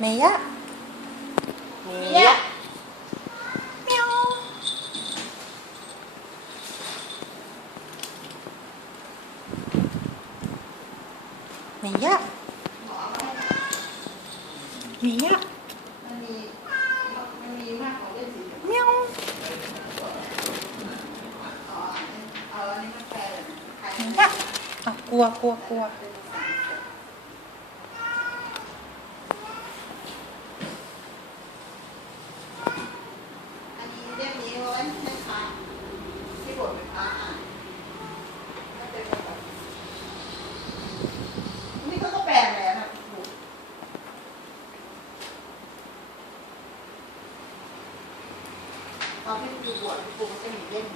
เมย่าเมย่าเมียวเมย่าเมย่าเมียวเมย่าอ่ะกลัวอันนี้เล่มนี้ไว้ให้พระที่บทเป็นพระอ่านถ้าเป็นแบบนี่เขาก็แปลงแล้วนะบุตรตอนที่ดูบวชปู่ก็จะมีเล่ม